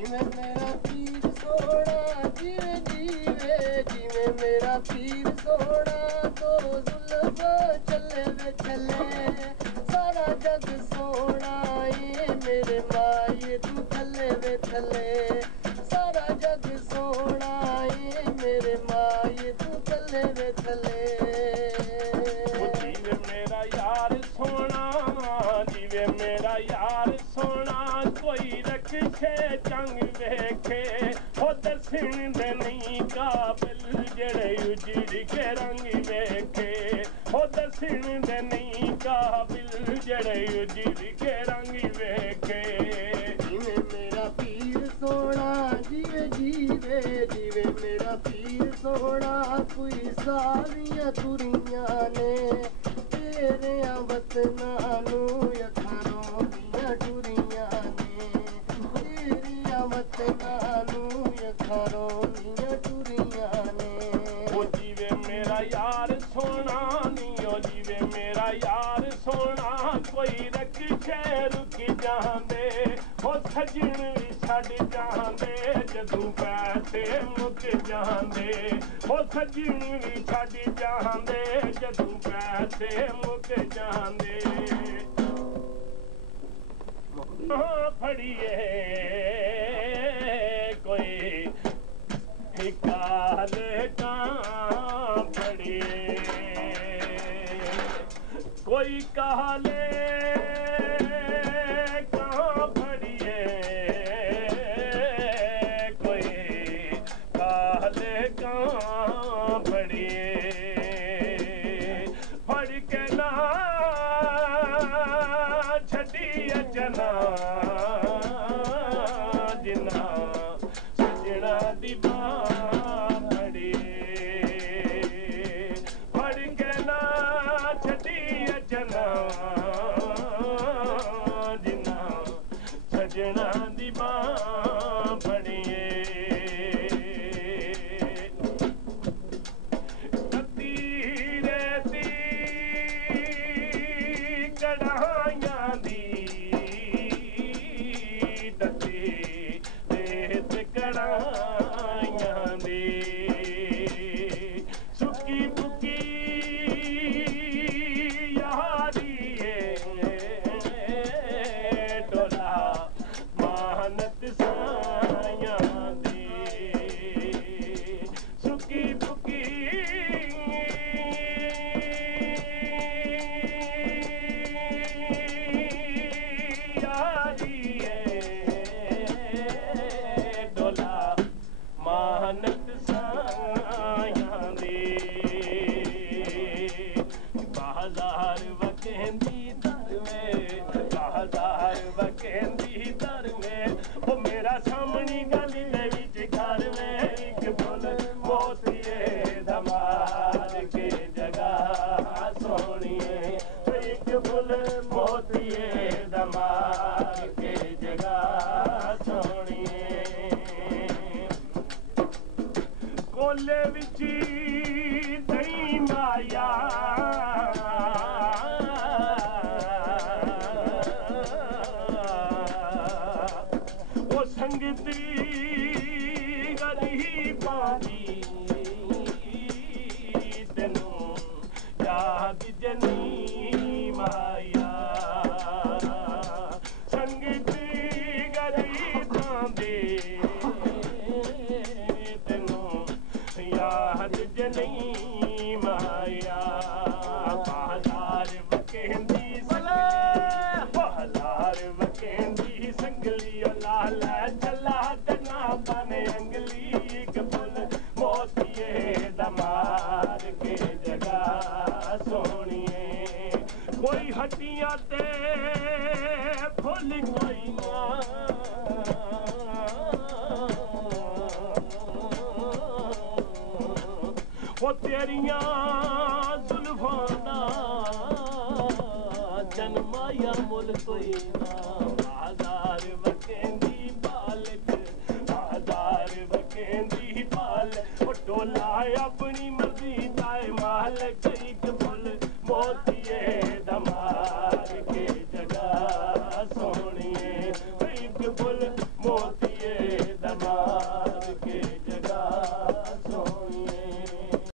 जिवें मेरा पीर सोना जीवे जीवे जिवें मेरा पीर सोना तो जुल्फा चले वे चले सारा जग सोना ये मेरे माए तू थले वे थले सारा जग सोना ये मेरे माए तू थले वे थले जीवे मेरा यार सोना जीवे मेरा यार सोना कोई रखे चंग वेखे हो दसन दे नहीं काबिल जड़े उजड़ के रंग वेखे हो दसन दे नहीं काबिल जड़े उजड़ के रंग वेखे जीवे मेरा पीर सोना जीवे जीवे जीवे मेरा पीर सोना कोई सारियां तुरियां ने तेरे वतना नू अखारों दियां टुरियां ने तेरे वतना नू अखारों दियां टुरियां ने ओ जीवे मेरा यार सोना नी ओ जीवे मेरा यार सोना कोई रख रुक जांदे हो सजन भी छड़ जांदे जदों पैसे मुक जांदे हो सजन भी छड़ जांदे जदों पैसे मुक जांदे फड़िए कोई काल का फड़िए कोई काले जना जिना सजना दी बां फड़ी फड़ के ना छड़ी जना जिना सजना दी बां फड़िए तती रेती कढ़ाइयां दी कड़ाइयां दे सुकी बुकी यारी टोला मानत सायां दे सुकी बुकी यारी मानत सायां दे बाजार वकेंदी दर में बाजार वकेंदी दर में ओ मेरा सामनी गली दे विच घर में एक फुल मोतिए धमार के जगह सोनिए एक फुल मोतिए धमार के जगह सोनिए कोले विची दही माया वो संगती गली पानी तेनों याद जनी माया संगती गली पांदे याद जनी माया बाजार वकेंदी बाजार वकेंदी संगली लाल चला तना बने अंगली एक फुल मोतिए दमार के जगह सोनिए कोई हड्डियां ते फुल कोई ना वो तेरियां जुल्फाना जन्माया मुल कोई ना बाजार वकेंदी बालक बाजार वकेंदी बाल वो टोला अपनी मर्जी जाए मालक एक फुल मोतिए दमार के जगह सोनिए एक फुल मोतिए ਮਾਂ